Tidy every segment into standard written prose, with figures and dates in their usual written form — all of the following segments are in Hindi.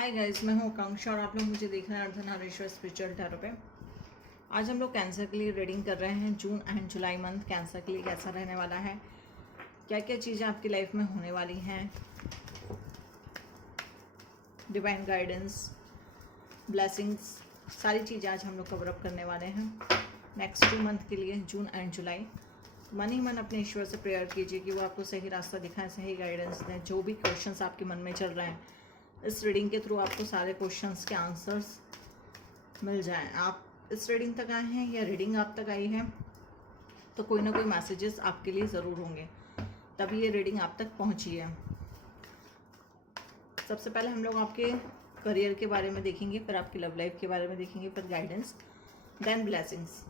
हाय गाइस, मैं हूँ आकांक्षा और आप लोग मुझे देख रहे हैं अर्धनारीश्वर स्पिरिचुअल टैरो पे। आज हम लोग कैंसर के लिए रीडिंग कर रहे हैं। जून एंड जुलाई मंथ कैंसर के लिए कैसा रहने वाला है, क्या क्या चीज़ें आपकी लाइफ में होने वाली हैं, डिवाइन गाइडेंस, ब्लेसिंग्स, सारी चीज़ें आज हम लोग कवर अप करने वाले हैं नेक्स्ट 2 मंथ के लिए, जून एंड जुलाई। मन ही मन अपने ईश्वर से प्रेयर कीजिए कि वो आपको सही रास्ता दिखाएं, सही गाइडेंस दें। जो भी क्वेश्चंस आपके मन में चल रहे हैं, इस रीडिंग के थ्रू आपको सारे क्वेश्चंस के आंसर्स मिल जाएं। आप इस रीडिंग तक आए हैं या रीडिंग आप तक आई है तो कोई ना कोई मैसेजेस आपके लिए ज़रूर होंगे, तभी ये रीडिंग आप तक पहुंची है। सबसे पहले हम लोग आपके करियर के बारे में देखेंगे, फिर आपकी लव लाइफ के बारे में देखेंगे, फिर गाइडेंस, देन ब्लेसिंग्स।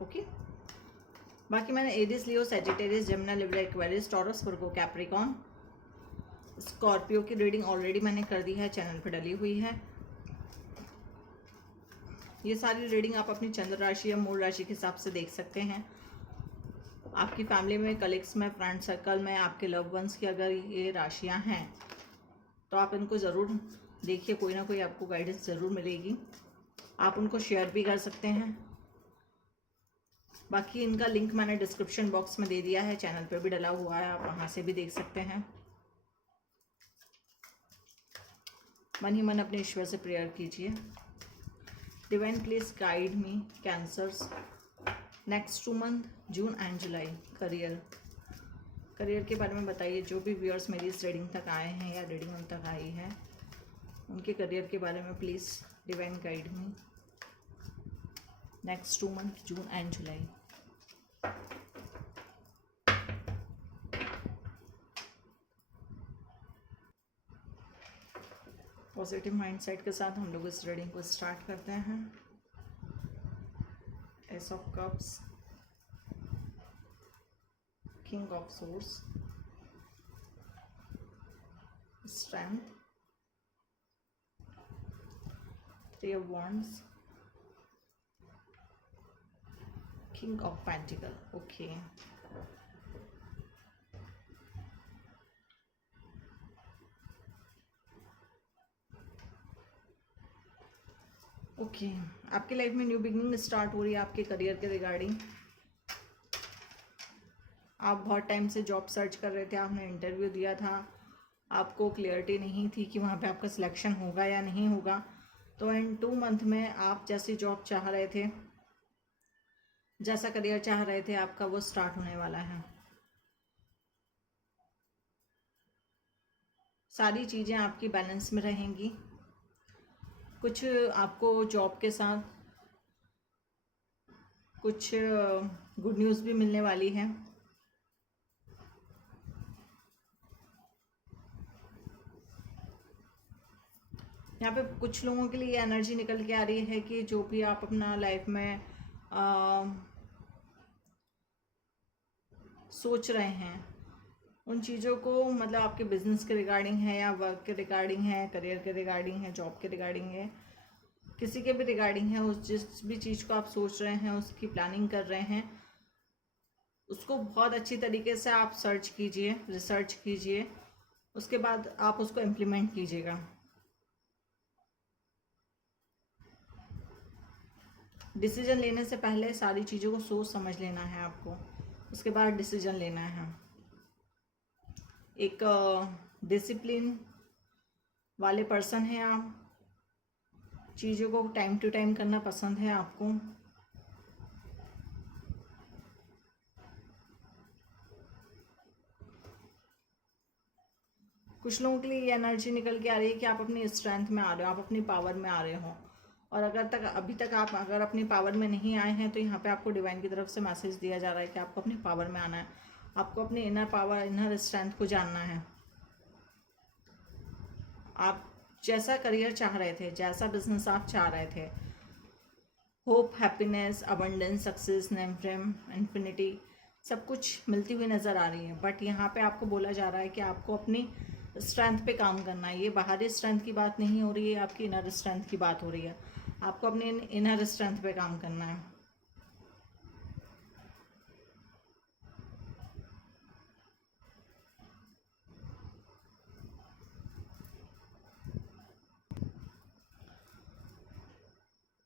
ओके, बाकी मैंने Aries, Leo, Sagittarius, Gemini, Libra, Aquarius, Taurus, Virgo, Capricorn, Scorpio की रीडिंग ऑलरेडी मैंने कर दी है, चैनल पर डली हुई है। ये सारी रीडिंग आप अपनी चंद्र राशि या मूल राशि के हिसाब से देख सकते हैं। आपकी फैमिली में, कलीग्स में, फ्रेंड सर्कल में, आपके लव वंस की अगर ये राशियां हैं तो आप इनको ज़रूर देखिए, कोई ना कोई आपको गाइडेंस ज़रूर मिलेगी। आप उनको शेयर भी कर सकते हैं। बाकी इनका लिंक मैंने डिस्क्रिप्शन बॉक्स में दे दिया है, चैनल पर भी डला हुआ है, आप वहाँ से भी देख सकते हैं। मन ही मन अपने ईश्वर से प्रेयर कीजिए। Divine please guide me cancers next 2 month, June and July. Career के बारे में बताइए। जो भी व्यूअर्स मेरी इस रीडिंग तक आए हैं या रीडिंग उन तक आई है, उनके करियर के बारे में please divine guide me next 2 month, June and July. Positive mindset के साथ हम लोग इस रीडिंग को स्टार्ट करते हैं। S of cups, king of source, strength, 3 of wands, king of pentacle। Okay, okay, आपकी लाइफ में न्यू बिगिनिंग स्टार्ट हो रही है आपके करियर के रिगार्डिंग। आप बहुत टाइम से जॉब सर्च कर रहे थे, आपने इंटरव्यू दिया था, आपको क्लियरिटी नहीं थी कि वहाँ पे आपका सिलेक्शन होगा या नहीं होगा। तो इन 2 मंथ में आप जैसी जॉब चाह रहे थे, जैसा करियर चाह रहे थे, आपका वो स्टार्ट होने वाला है। सारी चीज़ें आपकी बैलेंस में रहेंगी। कुछ आपको जॉब के साथ कुछ गुड न्यूज़ भी मिलने वाली है। यहाँ पे कुछ लोगों के लिए एनर्जी निकल के आ रही है कि जो भी आप अपना लाइफ में सोच रहे हैं, उन चीज़ों को, मतलब आपके बिजनेस के रिगार्डिंग है या वर्क के रिगार्डिंग है, करियर के रिगार्डिंग है, जॉब के रिगार्डिंग है, किसी के भी रिगार्डिंग है, उस जिस भी चीज़ को आप सोच रहे हैं, उसकी प्लानिंग कर रहे हैं, उसको बहुत अच्छी तरीके से आप सर्च कीजिए, रिसर्च कीजिए, उसके बाद आप उसको इम्प्लीमेंट कीजिएगा। डिसीजन लेने से पहले सारी चीज़ों को सोच समझ लेना है आपको, उसके बाद डिसीजन लेना है। एक डिसिप्लिन वाले पर्सन हैं आप, चीज़ों को टाइम टू टाइम करना पसंद है आपको। कुछ लोगों के लिए ये एनर्जी निकल के आ रही है कि आप अपनी स्ट्रेंथ में आ रहे हो, आप अपनी पावर में आ रहे हो। और अभी तक आप अगर अपनी पावर में नहीं आए हैं तो यहाँ पे आपको डिवाइन की तरफ से मैसेज दिया जा रहा है कि आपको अपनी पावर में आना है, आपको अपनी इनर पावर, इनर स्ट्रेंथ को जानना है। आप जैसा करियर चाह रहे थे, जैसा बिजनेस आप चाह रहे थे, hope, happiness, abundance, success, name frame, infinity, सब कुछ मिलती हुई नज़र आ रही है। बट यहाँ पे आपको बोला जा रहा है कि आपको अपनी स्ट्रेंथ पे काम करना है। ये बाहरी स्ट्रेंथ की बात नहीं हो रही है, आपकी इनर स्ट्रेंथ की बात हो रही है। आपको अपने इनर स्ट्रेंथ पे काम करना है।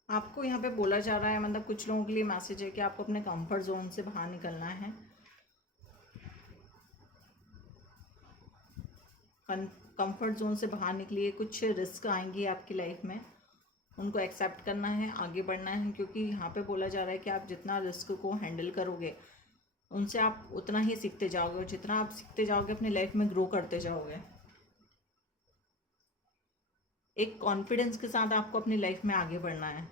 आपको यहाँ पे बोला जा रहा है, मतलब कुछ लोगों के लिए मैसेज है कि आपको अपने कंफर्ट जोन से बाहर निकलना है। कंफर्ट जोन से बाहर निकलिए, कुछ रिस्क आएंगी आपकी लाइफ में, उनको एक्सेप्ट करना है, आगे बढ़ना है, क्योंकि यहाँ पे बोला जा रहा है कि आप जितना रिस्क को हैंडल करोगे उनसे आप उतना ही सीखते जाओगे, और जितना आप सीखते जाओगे अपनी लाइफ में ग्रो करते जाओगे। एक कॉन्फिडेंस के साथ आपको अपनी लाइफ में आगे बढ़ना है।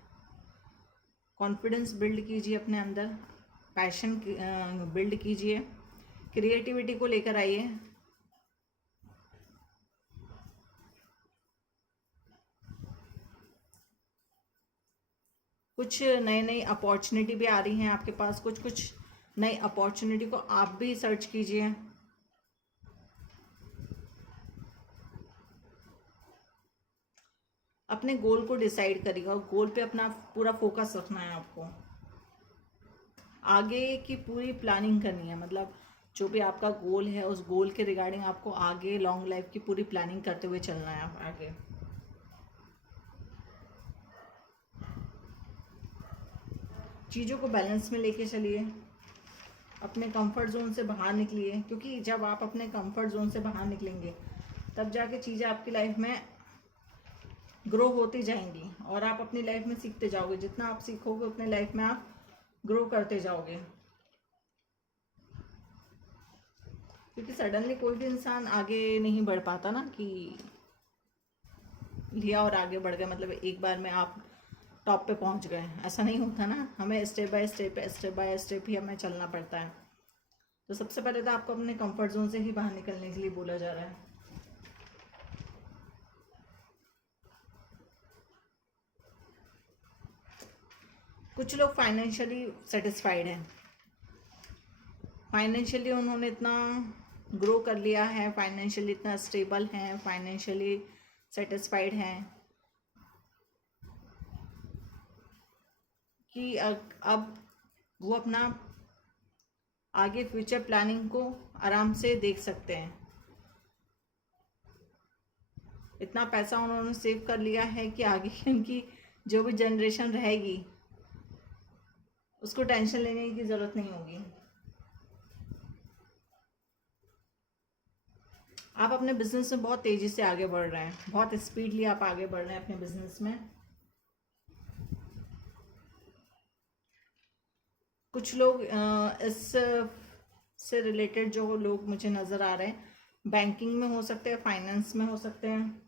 कॉन्फिडेंस बिल्ड कीजिए अपने अंदर, पैशन बिल्ड कीजिए, क्रिएटिविटी को लेकर आइए। कुछ नई नई अपॉर्चुनिटी भी आ रही हैं आपके पास, कुछ कुछ नई अपॉर्चुनिटी को आप भी सर्च कीजिए। अपने गोल को डिसाइड करिए और गोल पे अपना पूरा फोकस रखना है आपको। आगे की पूरी प्लानिंग करनी है, मतलब जो भी आपका गोल है उस गोल के रिगार्डिंग आपको आगे लॉन्ग लाइफ की पूरी प्लानिंग करते हुए चलना है आगे। चीज़ों को बैलेंस में लेके चलिए, अपने कंफर्ट जोन से बाहर निकलिए, क्योंकि जब आप अपने कंफर्ट जोन से बाहर निकलेंगे तब जाके चीज़ें आपकी लाइफ में ग्रो होती जाएंगी और आप अपनी लाइफ में सीखते जाओगे। जितना आप सीखोगे उतने लाइफ में आप ग्रो करते जाओगे, क्योंकि सडनली कोई भी इंसान आगे नहीं बढ़ पाता ना, कि लिया और आगे बढ़ गए, मतलब एक बार में आप टॉप पे पहुंच गए, ऐसा नहीं होता ना। हमें स्टेप बाय स्टेप ही हमें चलना पड़ता है। तो सबसे पहले तो आपको अपने कंफर्ट जोन से ही बाहर निकलने के लिए बोला जा रहा है। कुछ लोग फाइनेंशियली सेटिस्फाइड हैं, फाइनेंशियली उन्होंने इतना ग्रो कर लिया है, फाइनेंशियली इतना स्टेबल हैं, फाइनेंशियली सेटिस्फाइड हैं कि अब वो अपना आगे फ्यूचर प्लानिंग को आराम से देख सकते हैं। इतना पैसा उन्होंने सेव कर लिया है कि आगे की उनकी जो भी जनरेशन रहेगी उसको टेंशन लेने की ज़रूरत नहीं होगी। आप अपने बिजनेस में बहुत तेज़ी से आगे बढ़ रहे हैं, बहुत स्पीडली आप आगे बढ़ रहे हैं अपने बिजनेस में। कुछ लोग इस से रिलेटेड जो लोग मुझे नज़र आ रहे हैं, बैंकिंग में हो सकते हैं, फाइनेंस में हो सकते हैं,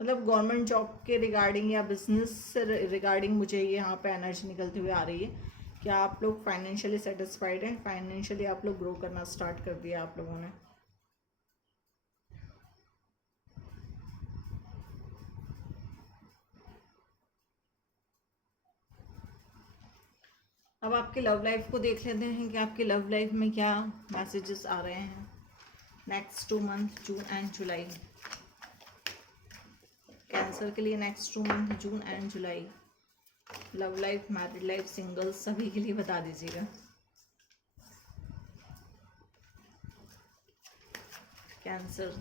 मतलब गवर्नमेंट जॉब के रिगार्डिंग या बिजनेस से रिगार्डिंग मुझे ये यहाँ पे एनर्जी निकलती हुई आ रही है कि आप लोग फाइनेंशियली सेटिस्फाइड हैं, फाइनेंशियली आप लोग ग्रो करना स्टार्ट कर दिया आप लोगों ने। अब आपकी लव लाइफ को देख लेते हैं कि आपकी लव लाइफ में क्या मैसेजेस आ रहे हैं next 2 month, June and July. Cancer के लिए next 2 month, June and July, love life, married life, singles, सभी के लिए बता दीजिएगा। कैंसर,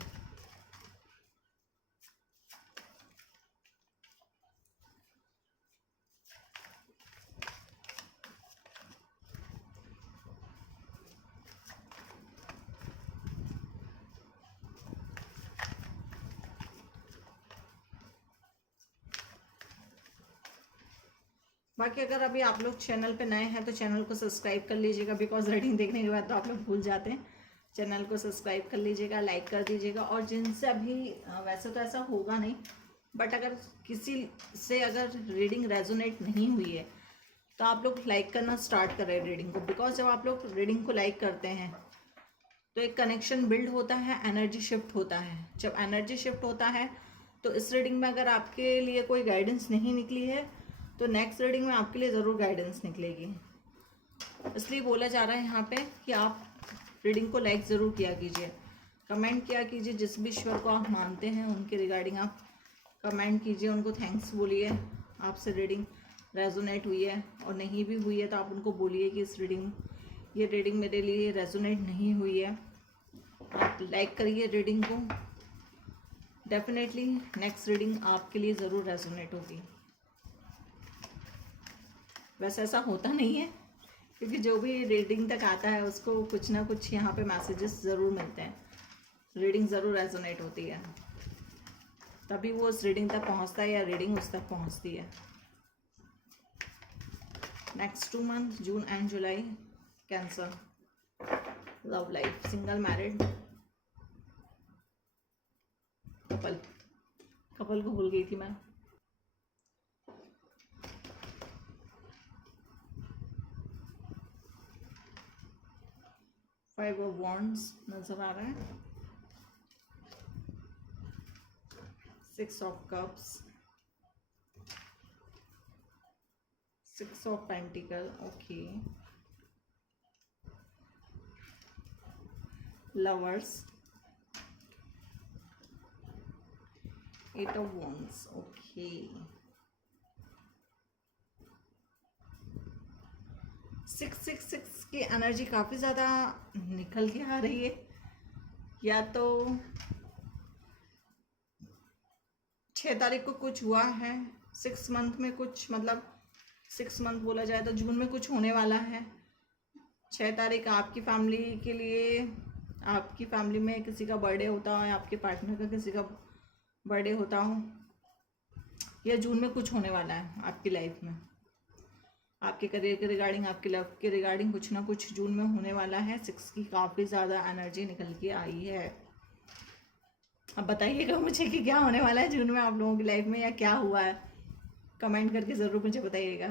बाकी अगर अभी आप लोग चैनल पे नए हैं तो चैनल को सब्सक्राइब कर लीजिएगा, बिकॉज रीडिंग देखने के बाद तो आप लोग भूल जाते हैं। चैनल को सब्सक्राइब कर लीजिएगा, लाइक कर दीजिएगा। और जिनसे अभी वैसे तो ऐसा होगा नहीं, बट अगर किसी से अगर रीडिंग रेजोनेट नहीं हुई है तो आप लोग लाइक करना स्टार्ट करें रीडिंग को, बिकॉज जब आप लोग रीडिंग को लाइक करते हैं तो एक कनेक्शन बिल्ड होता है, एनर्जी शिफ्ट होता है। जब एनर्जी शिफ्ट होता है तो इस रीडिंग में अगर आपके लिए कोई गाइडेंस नहीं निकली है तो नेक्स्ट रीडिंग में आपके लिए ज़रूर गाइडेंस निकलेगी। इसलिए बोला जा रहा है यहाँ पे कि आप रीडिंग को लाइक ज़रूर किया कीजिए, कमेंट किया कीजिए। जिस भी ईश्वर को आप मानते हैं उनके रिगार्डिंग आप कमेंट कीजिए, उनको थैंक्स बोलिए। आपसे रीडिंग रेजोनेट हुई है और नहीं भी हुई है तो आप उनको बोलिए कि ये रीडिंग मेरे लिए रेजोनेट नहीं हुई है, आप लाइक करिए रीडिंग को। डेफिनेटली नेक्स्ट रीडिंग आपके लिए ज़रूर रेजोनेट होगी। वैसे ऐसा होता नहीं है, क्योंकि जो भी रीडिंग तक आता है उसको कुछ ना कुछ यहाँ पे मैसेजेस ज़रूर मिलते हैं, रीडिंग ज़रूर रेजोनेट होती है, तभी वो उस रीडिंग तक पहुँचता है या रीडिंग उस तक पहुँचती है। Next 2 month, June and July, cancer, love life, single, married, couple. Couple को भूल गई थी मैं। फाइव ऑफ वॉन्ड्स नजर आ रहा है, 6 of cups, 6 of pentacle, okay, lovers, 8 of wands, okay, 666 की एनर्जी काफ़ी ज़्यादा निकल के आ रही है। या तो 6 तारीख को कुछ हुआ है, 6 मंथ में कुछ, मतलब 6 मंथ बोला जाए तो जून में कुछ होने वाला है। 6 तारीख आपकी फैमिली के लिए, आपकी फैमिली में किसी का बर्थडे होता हो या आपके पार्टनर का किसी का बर्थडे होता हो, या जून में कुछ होने वाला है आपकी लाइफ में। आपके करियर के रिगार्डिंग, आपके लव के रिगार्डिंग कुछ ना कुछ जून में होने वाला है। 6 की काफ़ी ज़्यादा एनर्जी निकल के आई है। अब बताइएगा मुझे कि क्या होने वाला है जून में आप लोगों की लाइफ में, या क्या हुआ है, कमेंट करके ज़रूर मुझे बताइएगा।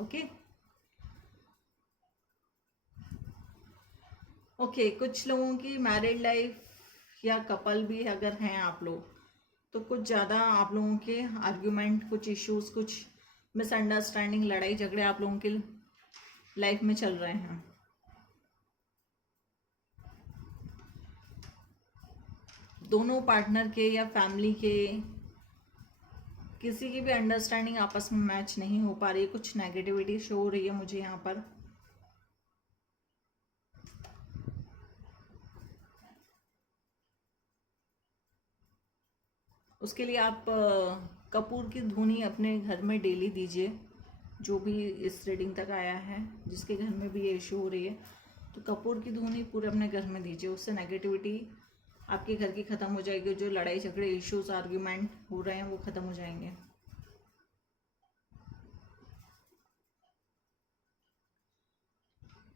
ओके ओके, कुछ लोगों की मैरिड लाइफ या कपल भी अगर हैं आप लोग, तो कुछ ज़्यादा आप लोगों के आर्ग्यूमेंट, कुछ इश्यूज, कुछ मिसअंडरस्टैंडिंग, लड़ाई झगड़े आप लोगों की लाइफ में चल रहे हैं। दोनों पार्टनर के या फैमिली के किसी की भी अंडरस्टैंडिंग आपस में मैच नहीं हो पा रही, कुछ नेगेटिविटी शो हो रही है मुझे यहाँ पर। उसके लिए आप कपूर की धुनी अपने घर में डेली दीजिए। जो भी इस रीडिंग तक आया है, जिसके घर में भी ये इशू हो रही है, तो कपूर की धुनी पूरे अपने घर में दीजिए। उससे नेगेटिविटी आपके घर की ख़त्म हो जाएगी। जो लड़ाई झगड़े, इश्यूज, आर्ग्यूमेंट हो रहे हैं वो ख़त्म हो जाएंगे।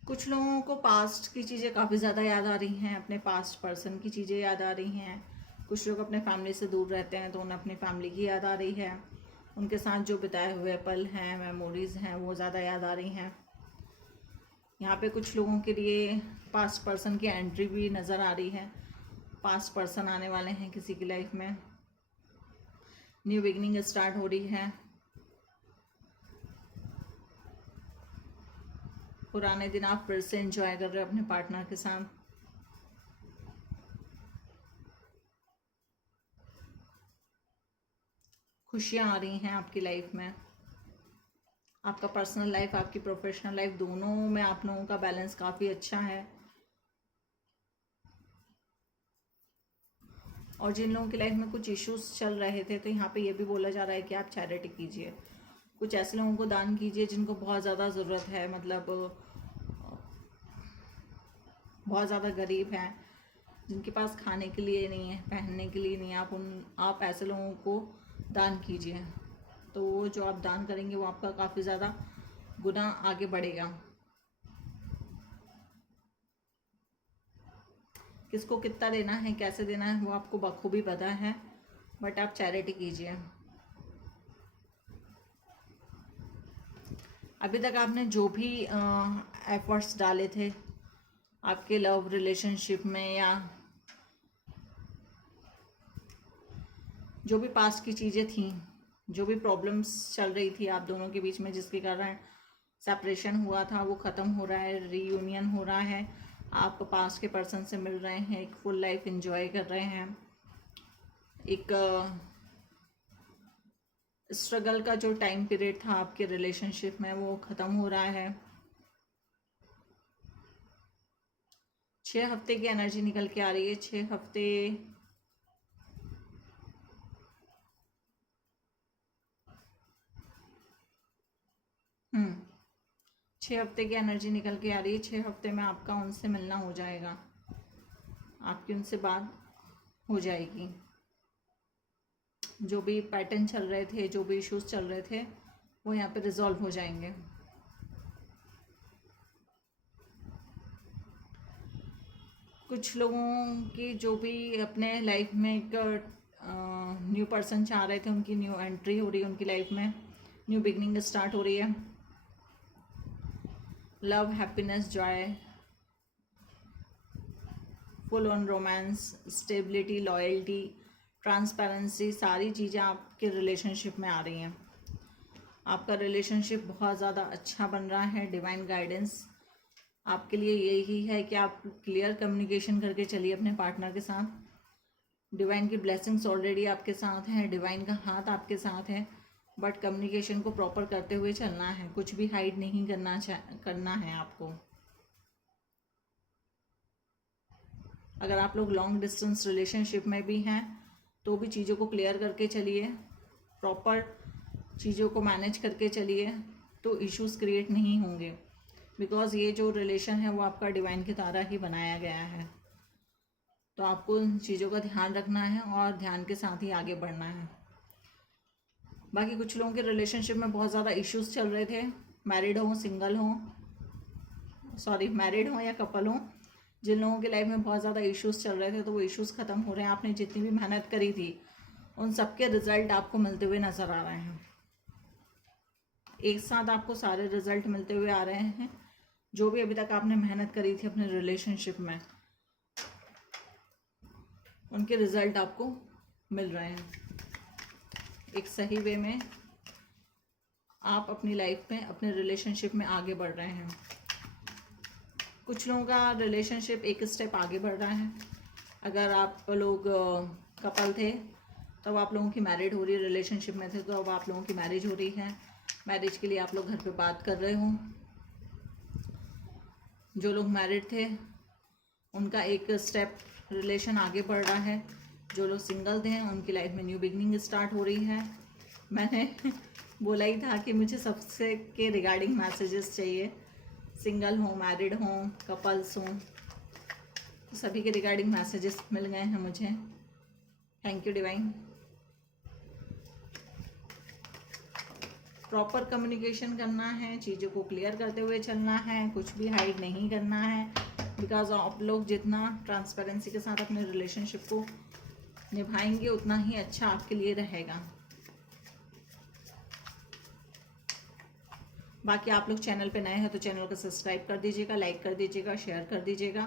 कुछ लोगों को पास्ट की चीज़ें काफ़ी ज़्यादा याद आ रही हैं, अपने पास्ट पर्सन की चीज़ें याद आ रही हैं। कुछ लोग अपने फैमिली से दूर रहते हैं तो उन्हें अपनी फैमिली की याद आ रही है। उनके साथ जो बिताए हुए पल हैं, मेमोरीज़ हैं, वो ज़्यादा याद आ रही हैं। यहाँ पे कुछ लोगों के लिए पास्ट पर्सन की एंट्री भी नज़र आ रही है। पास्ट पर्सन आने वाले हैं किसी की लाइफ में, न्यू बिगनिंग स्टार्ट हो रही है। पुराने दिन आप फिर से एंजॉय कर रहे हो अपने पार्टनर के साथ। खुशियाँ आ रही हैं आपकी लाइफ में। आपका पर्सनल लाइफ, आपकी प्रोफेशनल लाइफ, दोनों में आप लोगों का बैलेंस काफ़ी अच्छा है। और जिन लोगों की लाइफ में कुछ इश्यूज चल रहे थे, तो यहाँ पे ये भी बोला जा रहा है कि आप चैरिटी कीजिए। कुछ ऐसे लोगों को दान कीजिए जिनको बहुत ज़्यादा ज़रूरत है, मतलब बहुत ज़्यादा गरीब हैं, जिनके पास खाने के लिए नहीं है, पहनने के लिए नहीं है। आप ऐसे लोगों को दान कीजिए, तो वो जो आप दान करेंगे वो आपका काफ़ी ज़्यादा गुना आगे बढ़ेगा। किसको कितना देना है, कैसे देना है, वो आपको बखूबी पता है, बट आप चैरिटी कीजिए। अभी तक आपने जो भी एफर्ट्स डाले थे आपके लव रिलेशनशिप में, या जो भी पास्ट की चीज़ें थी, जो भी प्रॉब्लम्स चल रही थी आप दोनों के बीच में, जिसके कारण सेपरेशन हुआ था, वो ख़त्म हो रहा है, रीयूनियन हो रहा है। आप पास्ट के पर्सन से मिल रहे हैं, एक फुल लाइफ एंजॉय कर रहे हैं। एक स्ट्रगल का जो टाइम पीरियड था आपके रिलेशनशिप में, वो ख़त्म हो रहा है। 6 हफ्ते की एनर्जी निकल के आ रही है। 6 हफ्ते, हम्म 6 हफ्ते की एनर्जी निकल के आ रही है। 6 हफ्ते में आपका उनसे मिलना हो जाएगा, आपकी उनसे बात हो जाएगी। जो भी पैटर्न चल रहे थे, जो भी इश्यूज चल रहे थे, वो यहाँ पे रिजॉल्व हो जाएंगे। कुछ लोगों की जो भी अपने लाइफ में एक न्यू पर्सन चाह रहे थे, उनकी न्यू एंट्री हो रही है उनकी लाइफ में, न्यू बिगनिंग स्टार्ट हो रही है। Love, happiness, Joy, full on romance, stability, loyalty, transparency, सारी चीज़ें आपके रिलेशनशिप में आ रही हैं। आपका रिलेशनशिप बहुत ज़्यादा अच्छा बन रहा है। डिवाइन गाइडेंस आपके लिए यही है कि आप क्लियर कम्युनिकेशन करके चलिए अपने पार्टनर के साथ। डिवाइन की ब्लेसिंग्स ऑलरेडी आपके साथ हैं, डिवाइन का हाथ आपके साथ है, बट कम्युनिकेशन को प्रॉपर करते हुए चलना है। कुछ भी हाइड नहीं करना है आपको। अगर आप लोग लॉन्ग डिस्टेंस रिलेशनशिप में भी हैं तो भी चीज़ों को क्लियर करके चलिए, प्रॉपर चीज़ों को मैनेज करके चलिए, तो इश्यूज क्रिएट नहीं होंगे। बिकॉज ये जो रिलेशन है वो आपका डिवाइन की तरह ही बनाया गया है। तो आपको उन चीज़ों का ध्यान रखना है और ध्यान के साथ ही आगे बढ़ना है। बाकी कुछ लोगों के रिलेशनशिप में बहुत ज़्यादा इश्यूज चल रहे थे, मैरिड हो, सिंगल हो, मैरिड हो या कपल हो, जिन लोगों की लाइफ में बहुत ज़्यादा इश्यूज चल रहे थे, तो वो इश्यूज ख़त्म हो रहे हैं। आपने जितनी भी मेहनत करी थी उन सब के रिजल्ट आपको मिलते हुए नज़र आ रहे हैं। एक साथ आपको सारे रिजल्ट मिलते हुए आ रहे हैं। जो भी अभी तक आपने मेहनत करी थी अपने रिलेशनशिप में, उनके रिजल्ट आपको मिल रहे हैं। एक सही वे में आप अपनी लाइफ में, अपने रिलेशनशिप में आगे बढ़ रहे हैं। कुछ लोगों का रिलेशनशिप एक स्टेप आगे बढ़ रहा है। अगर आप लोग कपल थे तब आप लोगों की मैरिड हो रही है, रिलेशनशिप में थे तो अब आप लोगों की मैरिज हो रही है। मैरिज के लिए आप लोग घर पे बात कर रहे हो। जो लोग मैरिड थे उनका एक स्टेप रिलेशन आगे बढ़ रहा है। जो लोग सिंगल थे उनकी लाइफ में न्यू बिगनिंग स्टार्ट हो रही है। मैंने बोला ही था कि मुझे सबसे के रिगार्डिंग मैसेजेस चाहिए, सिंगल हों, मैरिड हों, कपल्स हों, तो सभी के रिगार्डिंग मैसेजेस मिल गए हैं मुझे। Thank you divine. Proper communication करना है, चीज़ों को क्लियर करते हुए चलना है, कुछ भी हाइड नहीं करना है। बिकॉज आप लोग जितना ट्रांसपेरेंसी के साथ अपने रिलेशनशिप को निभाएंगे उतना ही अच्छा आपके लिए रहेगा। बाकी आप लोग चैनल पे नए हैं तो चैनल को सब्सक्राइब कर दीजिएगा, लाइक कर दीजिएगा, शेयर कर दीजिएगा।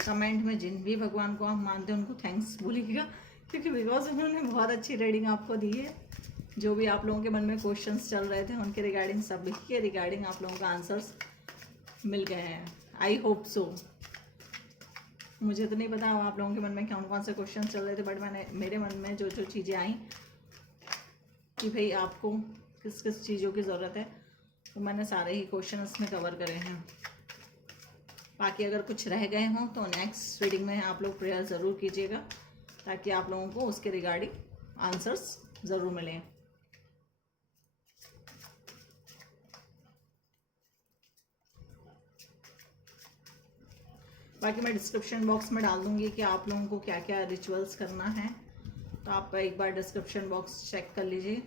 कमेंट में जिन भी भगवान को आप मानते हैं उनको थैंक्स बोलिएगा, क्योंकि बिकॉज उन्होंने बहुत अच्छी रीडिंग आपको दी है। जो भी आप लोगों के मन में क्वेश्चंस चल रहे थे उनके रिगार्डिंग, सभी के रिगार्डिंग आप लोगों को आंसर्स मिल गए हैं। I hope so. मुझे तो नहीं पता आप लोगों के मन में कौन कौन से क्वेश्चन चल रहे थे, बट मेरे मन में जो जो चीज़ें आई कि भाई आपको किस किस चीज़ों की ज़रूरत है, तो मैंने सारे ही क्वेश्चन इसमें कवर करे हैं। बाकी अगर कुछ रह गए हों तो नेक्स्ट रीडिंग में आप लोग प्रेयर ज़रूर कीजिएगा, ताकि आप लोगों को उसके रिगार्डिंग आंसर्स ज़रूर मिलें। बाकी मैं डिस्क्रिप्शन बॉक्स में डाल दूँगी कि आप लोगों को क्या क्या रिचुअल्स करना है, तो आप एक बार डिस्क्रिप्शन बॉक्स चेक कर लीजिए।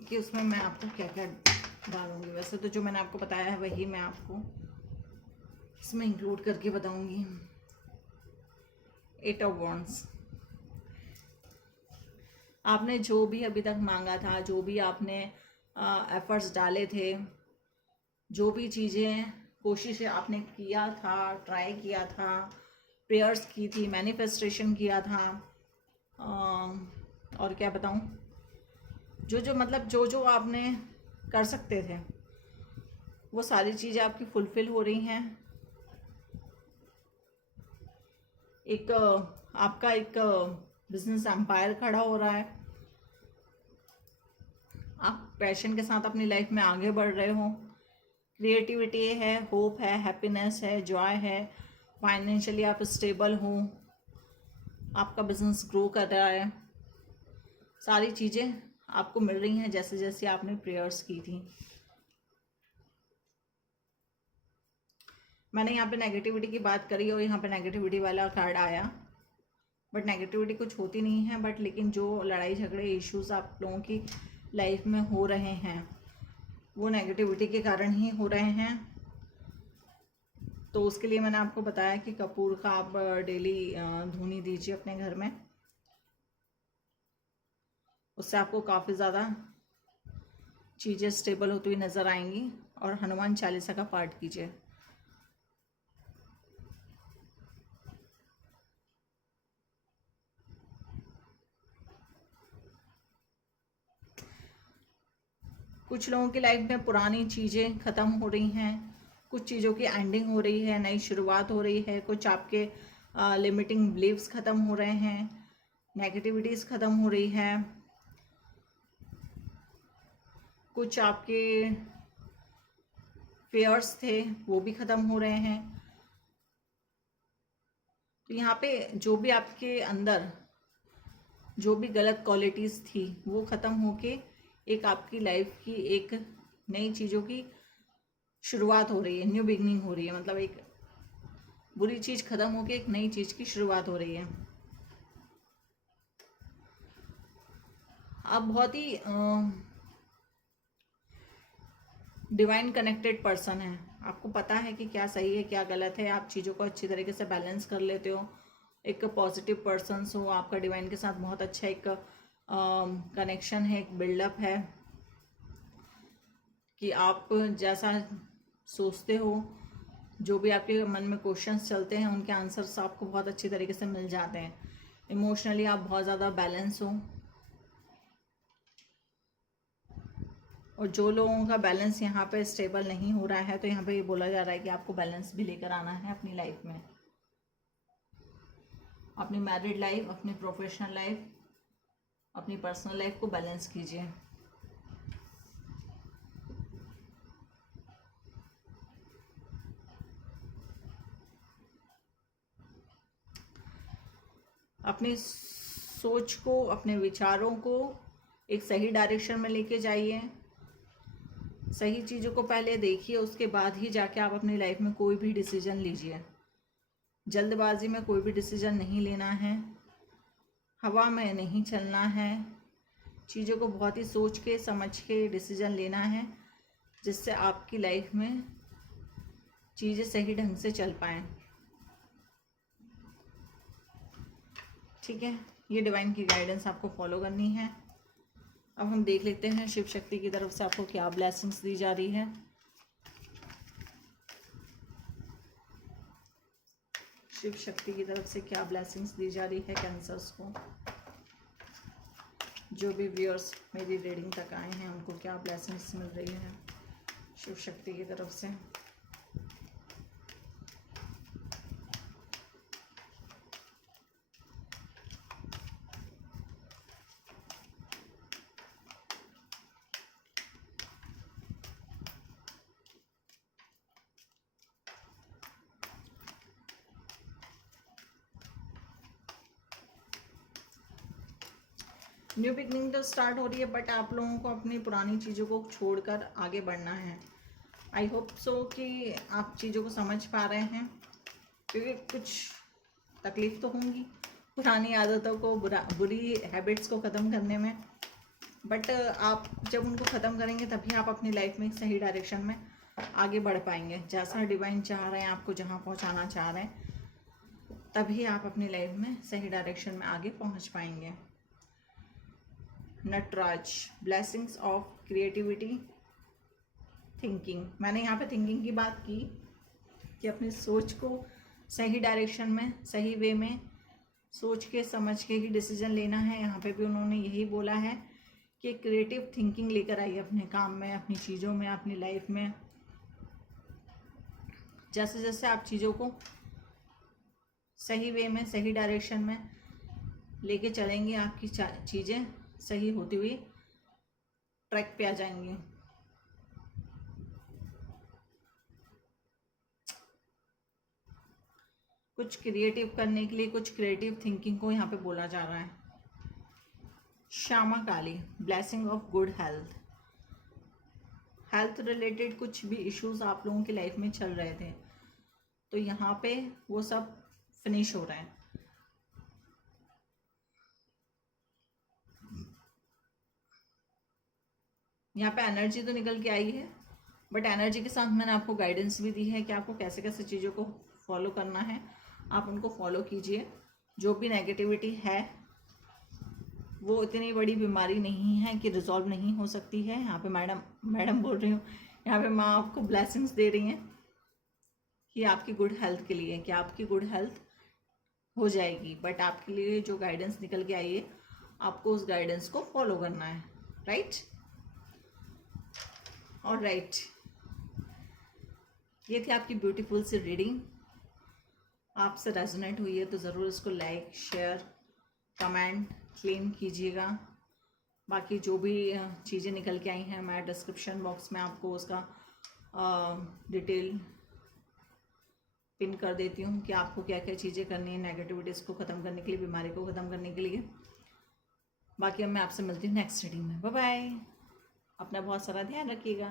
कि उसमें मैं आपको क्या क्या डालूँगी। वैसे तो जो मैंने आपको बताया है वही मैं आपको इसमें इंक्लूड करके बताऊँगी। 8 ऑफ वॉन्ड्स, आपने जो भी अभी तक मांगा था, जो भी आपने एफर्ट्स डाले थे, जो भी चीज़ें कोशिशें आपने किया था, ट्राई किया था, प्रेयर्स की थी, मैनिफेस्टेशन किया था, और क्या बताऊँ, जो आपने कर सकते थे वो सारी चीज़ें आपकी फुलफ़िल हो रही हैं। एक आपका एक बिजनेस एम्पायर खड़ा हो रहा है। आप पैशन के साथ अपनी लाइफ में आगे बढ़ रहे हो। क्रिएटिविटी है, होप है, हैप्पीनेस है, जॉय है, फाइनेंशियली आप स्टेबल हो, आपका बिजनेस ग्रो कर रहा है। सारी चीज़ें आपको मिल रही हैं जैसे जैसे आपने प्रेयर्स की थी। मैंने यहाँ पे नेगेटिविटी की बात करी और यहाँ पे नेगेटिविटी वाला कार्ड आया, बट नेगेटिविटी कुछ होती नहीं है, बट लेकिन जो लड़ाई झगड़े इश्यूज आप लोगों की लाइफ में हो रहे हैं वो नेगेटिविटी के कारण ही हो रहे हैं। तो उसके लिए मैंने आपको बताया कि कपूर का आप डेली धुनी दीजिए अपने घर में, उससे आपको काफ़ी ज़्यादा चीज़ें स्टेबल होती हुई नज़र आएंगी। और हनुमान चालीसा का पाठ कीजिए। कुछ लोगों की लाइफ में पुरानी चीज़ें ख़त्म हो रही हैं, कुछ चीज़ों की एंडिंग हो रही है, नई शुरुआत हो रही है। कुछ आपके लिमिटिंग बिलीव्स ख़त्म हो रहे हैं, नेगेटिविटीज़ ख़त्म हो रही है। कुछ आपके फेयर्स थे वो भी ख़त्म हो रहे हैं। तो यहाँ पे जो भी आपके अंदर जो भी गलत क्वालिटीज़ थी वो ख़त्म होके एक आपकी लाइफ की एक नई चीज़ों की शुरुआत हो रही है, न्यू बिगनिंग हो रही है। मतलब एक बुरी चीज़ ख़त्म होके एक नई चीज़ की शुरुआत हो रही है। आप बहुत ही डिवाइन कनेक्टेड पर्सन हैं। आपको पता है कि क्या सही है क्या गलत है। आप चीज़ों को अच्छी तरीके से बैलेंस कर लेते हो। एक पॉजिटिव पर्सन हो, आपका डिवाइन के साथ बहुत अच्छा एक कनेक्शन है, एक बिल्डअप है कि आप जैसा सोचते हो, जो भी आपके मन में क्वेश्चंस चलते हैं उनके आंसर्स आपको बहुत अच्छी तरीके से मिल जाते हैं। इमोशनली आप बहुत ज़्यादा बैलेंस हो। और जो लोगों का बैलेंस यहाँ पे स्टेबल नहीं हो रहा है तो यहाँ पे ये बोला जा रहा है कि आपको बैलेंस भी लेकर आना है अपनी लाइफ में। अपनी मैरिड लाइफ, अपनी प्रोफेशनल लाइफ, अपनी पर्सनल लाइफ को बैलेंस कीजिए। अपनी सोच को, अपने विचारों को एक सही डायरेक्शन में लेके जाइए। सही चीज़ों को पहले देखिए, उसके बाद ही जाके आप अपनी लाइफ में कोई भी डिसीजन लीजिए। जल्दबाजी में कोई भी डिसीजन नहीं लेना है, हवा में नहीं चलना है। चीज़ों को बहुत ही सोच के समझ के डिसीजन लेना है जिससे आपकी लाइफ में चीज़ें सही ढंग से चल पाएँ। ठीक है, ये डिवाइन की गाइडेंस आपको फॉलो करनी है। अब हम देख लेते हैं शिव शक्ति की तरफ से आपको क्या ब्लेसिंग्स दी जा रही है। शिव शक्ति की तरफ से क्या ब्लेसिंग्स दी जा रही है कैंसर्स को। जो भी व्यूअर्स मेरी रीडिंग तक आए हैं उनको क्या ब्लेसिंग्स मिल रही है शिव शक्ति की तरफ से। न्यू बिगनिंग तो स्टार्ट हो रही है, बट आप लोगों को अपनी पुरानी चीज़ों को छोड़कर आगे बढ़ना है। आई होप सो कि आप चीज़ों को समझ पा रहे हैं, क्योंकि कुछ तकलीफ़ तो होंगी पुरानी आदतों को, बुरी हैबिट्स को ख़त्म करने में। बट आप जब उनको ख़त्म करेंगे तभी आप अपनी लाइफ में सही डायरेक्शन में आगे बढ़ पाएंगे। जैसा डिवाइन चाह रहे हैं, आपको जहाँ पहुँचाना चाह रहे हैं, तभी आप अपनी लाइफ में सही डायरेक्शन में आगे पहुँच पाएंगे। Nataraj, blessings of creativity, thinking. मैंने यहाँ पे थिंकिंग की बात की कि अपनी सोच को सही डायरेक्शन में, सही वे में सोच के समझ के ही डिसीजन लेना है। यहाँ पे भी उन्होंने यही बोला है कि क्रिएटिव थिंकिंग लेकर आइए अपने काम में, अपनी चीज़ों में, अपनी लाइफ में। जैसे जैसे आप चीज़ों को सही वे में, सही डायरेक्शन में लेके चलेंगे, आपकी चीज़ें सही होती हुई ट्रैक पे आ जाएंगी। कुछ क्रिएटिव करने के लिए, कुछ क्रिएटिव थिंकिंग को यहाँ पे बोला जा रहा है। Shyama Kali, blessing of good health. Health related कुछ भी इश्यूज आप लोगों की लाइफ में चल रहे थे, तो यहाँ पे वो सब फिनिश हो रहे हैं। यहाँ पे एनर्जी तो निकल के आई है, बट एनर्जी के साथ मैंने आपको गाइडेंस भी दी है कि आपको कैसे कैसे चीज़ों को फॉलो करना है। आप उनको फॉलो कीजिए। जो भी नेगेटिविटी है वो इतनी बड़ी बीमारी नहीं है कि रिजॉल्व नहीं हो सकती है। यहाँ पे मैडम बोल रही हूँ, यहाँ पे माँ आपको ब्लेसिंग्स दे रही हैं कि आपकी गुड हेल्थ के लिए, कि आपकी गुड हेल्थ हो जाएगी। बट आपके लिए जो गाइडेंस निकल के आई है, आपको उस गाइडेंस को फॉलो करना है। राइट? और राइट, ये थी आपकी ब्यूटीफुल सी रीडिंग। आपसे रेजोनेट हुई है तो ज़रूर इसको लाइक, शेयर, कमेंट, क्लेम कीजिएगा। बाकी जो भी चीज़ें निकल के आई हैं, मैं डिस्क्रिप्शन बॉक्स में आपको उसका डिटेल पिन कर देती हूँ कि आपको क्या क्या चीज़ें करनी है नेगेटिविटीज़ को ख़त्म करने के लिए, बीमारी को ख़त्म करने के लिए। बाकी अब मैं आपसे मिलती हूँ नेक्स्ट रीडिंग में। Bye bye. अपना बहुत सारा ध्यान रखिएगा।